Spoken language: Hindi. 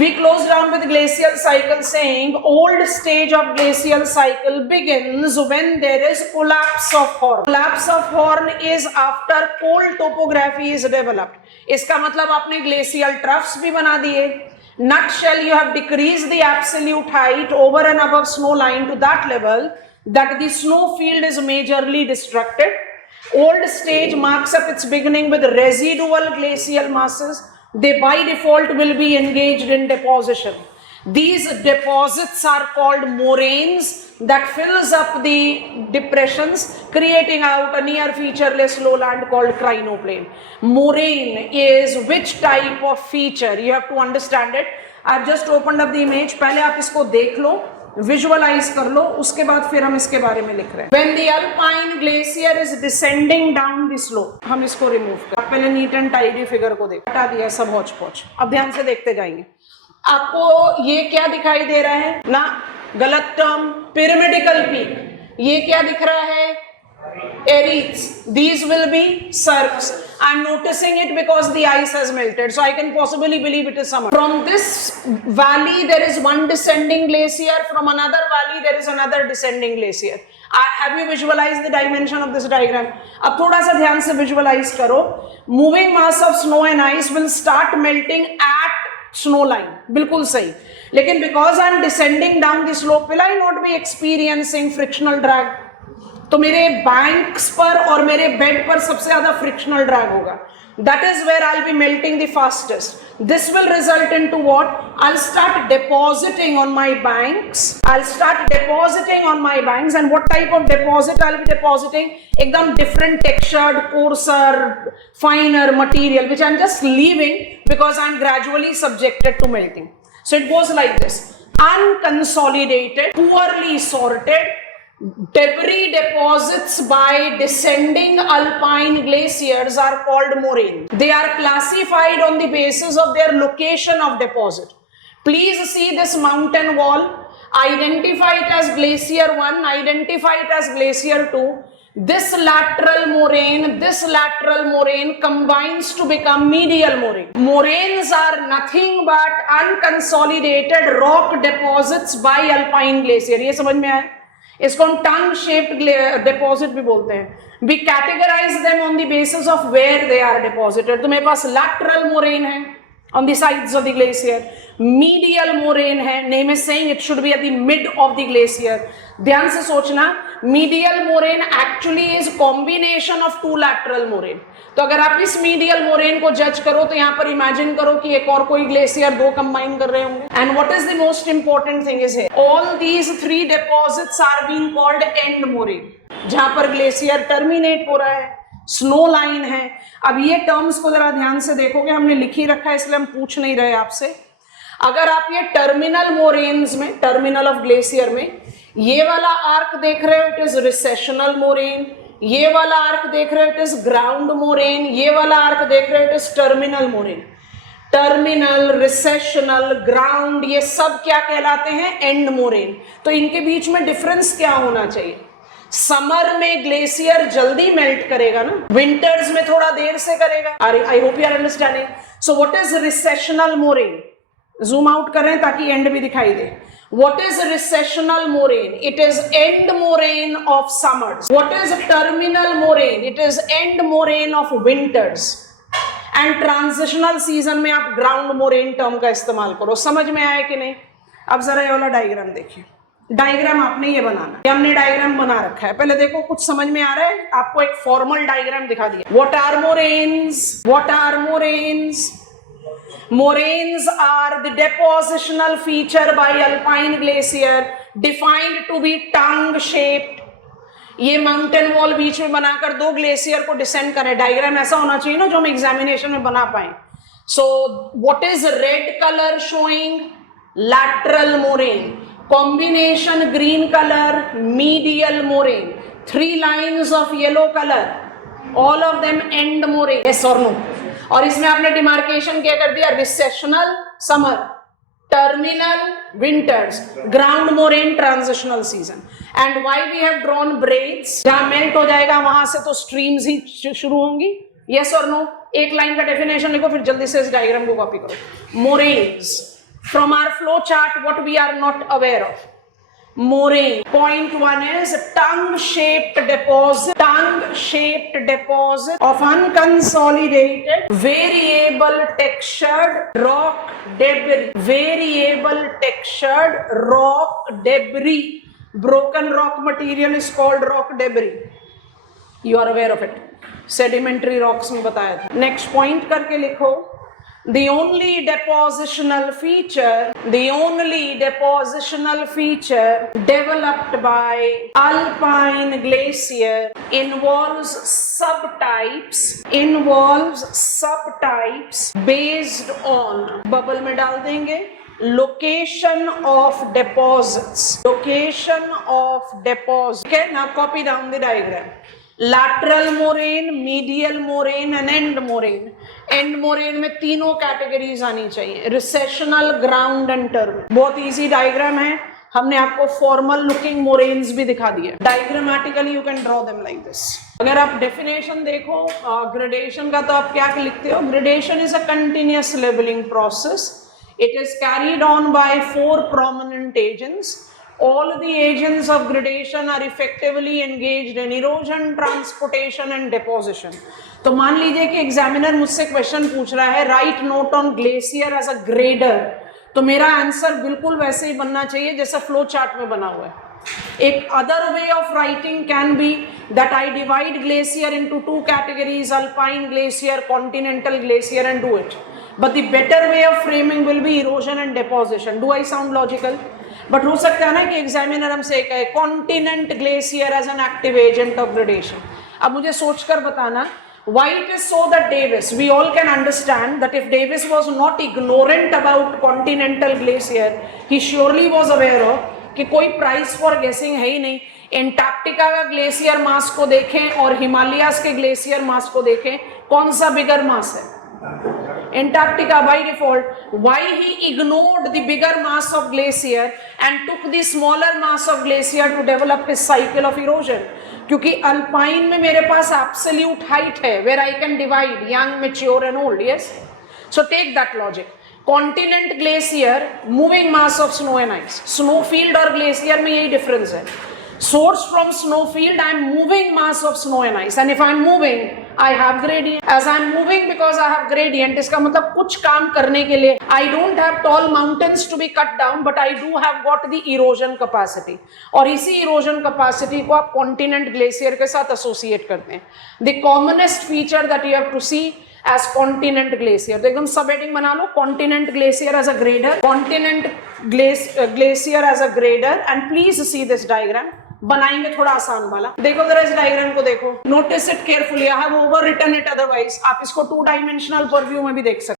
We close down with glacial cycle saying old stage of glacial cycle begins when there is collapse of horn. Collapse of horn is after cold topography is developed. इसका मतलब आपने glacial troughs भी बना दिए. Nutshell, you have decreased the absolute height over and above snow line to that level that the snow field is majorly destructed. Old stage marks up its beginning with residual glacial masses. They by default will be engaged in deposition. These deposits are called moraines that fills up the depressions, creating out a near featureless lowland called crinoplain. Moraine is which type of feature? You have to understand it. I've just opened up the image. पहले आप इसको देख लो, विजुअलाइज कर लो, उसके बाद फिर हम इसके बारे में लिख रहे हैं. When the alpine glacier is descending down the slope, हम इसको रिमूव कर, पहले नीट एंड टाइडी फिगर को देख, हटा दिया सब हौच पौच. अब ध्यान से देखते जाएंगे. आपको ये क्या दिखाई दे रहा है ना? गलत टर्म, पिरामिडिकल पीक. ये क्या दिख रहा है? Erites. These will be cirques. I'm noticing it because the ice has melted, so I can possibly believe it is summer. From this valley there is one descending glacier, from another valley there is another descending glacier. Have you visualized the dimension of this diagram? अब थोड़ा सा ध्यान से visualize करो. Moving mass of snow and ice will start melting at snow line. बिल्कुल सही. लेकिन because I'm descending down the slope, will I not be experiencing frictional drag? तो मेरे बैंक्स पर और मेरे बेड पर सबसे ज्यादा फ्रिक्शनल ड्रैग होगा. That is where I'll be melting the fastest. This will result into what? I'll start depositing on my banks. And what type of deposit I'll be depositing? एकदम different textured, coarser, finer material, which I'm just leaving because I'm gradually subjected to melting. So it goes like this. Unconsolidated, poorly sorted, debris deposits by descending alpine glaciers are called moraine. They are classified on the basis of their location of deposit. Please see this mountain wall. Identify it as glacier 1, identify it as glacier 2. This lateral moraine combines to become medial moraine. Moraines are nothing but unconsolidated rock deposits by alpine glacier. ये समझ में आया? इसको हम टंग शेप्ड डिपॉजिट भी बोलते हैं. We categorize them on the basis of where they are deposited. तो मेरे पास लैटरल मोरेन है on the sides of the glacier, medial moraine है, name is saying it should be at the mid of the glacier. ध्यान से सोचना, medial moraine actually is combination of two lateral moraine. तो अगर आप इस मीडियल मोरेन को जज करो तो यहां पर इमेजिन करो कि एक और कोई ग्लेशियर दो कंबाइन कर रहे होंगे. And what is the most important thing is all these three deposits are being called end moraine, जहां पर ग्लेशियर टर्मिनेट हो रहा है, स्नो लाइन है. अब ये टर्म्स को जरा ध्यान से देखोगे, हमने लिख ही रखा है इसलिए हम पूछ नहीं रहे आपसे. अगर आप ये टर्मिनल मोरेन्स में, टर्मिनल ऑफ ग्लेशियर में ये वाला आर्क देख रहे हो, इट इज रिसेशनल मोरेन. ये वाला आर्क देख रहे हो, इट इज ग्राउंड मोरेन. ये वाला आर्क देख रहे हो, it is terminal moraine. Terminal, recessional, ground, ये सब क्या कहलाते हैं? End moraine. तो इनके बीच में डिफरेंस क्या होना चाहिए? समर में ग्लेशियर जल्दी मेल्ट करेगा ना, विंटर्स में थोड़ा देर से करेगा. I hope you are understanding. So what is recessional moraine? Zoom out कर रहे हैं ताकि एंड भी दिखाई दे. What is recessional moraine? It is end moraine of summers. What is terminal moraine? It is end moraine of winters. And transitional season में आप ground moraine term का इस्तेमाल करो. समझ में आया कि नहीं? अब जरा ये वाला डायग्राम देखिए. डायग्राम आपने ये बनाना, ये हमने डायग्राम बना रखा है. पहले देखो कुछ समझ में आ रहा है? आपको एक फॉर्मल डायग्राम दिखा दिया. What are moraines? What are moraines? Moraines are the depositional feature by alpine glacier defined to be tongue shaped. ये माउंटेन वॉल बीच में बनाकर दो ग्लेशियर को डिसेंड करें. डायग्राम ऐसा होना चाहिए ना जो हम एग्जामिनेशन में बना पाए. So what is red colour showing? Lateral moraine. Combination green colour, medial moraine. 3 lines of yellow colour, all of them end moraine. Yes और नो? और इसमें आपने डिमार्केशन क्या कर दिया? Recessional summer, terminal winters, ground moraine transitional season. And why we have drawn braids? जहां मेल्ट हो जाएगा वहां से तो स्ट्रीम्स ही शुरू होंगी. यस और नो? एक लाइन का डेफिनेशन लिखो, फिर जल्दी से इस डायग्राम को कॉपी करो. Moraines, From our flow chart, what we are not aware of. Moraine. Point 1 is tongue-shaped deposit. Tongue-shaped deposit of unconsolidated, variable textured rock debris. Variable textured rock debris. Broken rock material is called rock debris. You are aware of it. Sedimentary rocks में बताया था. Next point करके लिखो. The only depositional feature developed by alpine glacier involves subtypes based on, bubble में डाल देंगे, location of deposits. Okay, now copy down the diagram. Lateral moraine, medial moraine and end moraine. End moraine में तीनों कैटेगरीज आनी चाहिए, रिसेशनल, ग्राउंड एंड टर्मिनल. बहुत इजी डायग्राम है, हमने आपको फॉर्मल लुकिंग मोरेन्स भी दिखा दिया. Diagrammatically you can draw them like this. अगर आप डेफिनेशन देखो ग्रेडेशन का, तो आप क्या लिखते हो? Gradation is a continuous levelling process. It is carried on by 4 prominent agents. All the agents of gradation are effectively engaged in erosion, transportation and deposition. तो मान लीजिए कि एग्जामिनर मुझसे क्वेश्चन पूछ रहा है, write note on glacier as a grader, तो मेरा आंसर बिल्कुल वैसे ही बनना चाहिए जैसा फ्लो चार्ट में बना हुआ है. एक other way of writing can be that I divide glacier into 2 categories, alpine glacier, continental glacier, and do it. But the better way of framing will be erosion and deposition. Do I sound logical? बट हो सकता है ना कि एग्जामिनर हमसे कहे continent glacier as an active agent of gradation. अब मुझे सोचकर बताना, why it is so that Davis, we all can understand that if Davis was not ignorant about continental glacier, he surely was aware of कि कोई प्राइस फॉर गेसिंग है ही नहीं. एंटार्क्टिका का ग्लेशियर मास को देखें और हिमालयास के ग्लेशियर मास को देखें, कौन सा बिगर मास है? Antarctica by default. Why he ignored the bigger mass of glacier and took the smaller mass of glacier to develop his cycle of erosion? क्योंकि अल्पाइन में मेरे पास absolute height है where I can divide young, mature and old. Yes, so take that logic. Continent glacier, moving mass of snow and ice. Snowfield और glacier में यही difference है. Source from snowfield, I am moving mass of snow and ice, and if I am moving, I have gradient. As I am moving because I have gradient, इसका मतलब कुछ काम करने के लिए I don't have tall mountains to be cut down, but I do have got the erosion capacity. और इसी erosion capacity को आप continent glacier के साथ associate करते हैं. The commonest feature that you have to see as continent glacier. तो एकदम सब हेडिंग बना लो, continent glacier as a grader, continent glacier as a grader, and please see this diagram. बनाएंगे थोड़ा आसान वाला. देखो जरा इस डायग्राम को देखो, notice it carefully. I have overwritten it, otherwise आप इसको 2 डायमेंशनल पर व्यू में भी देख सकते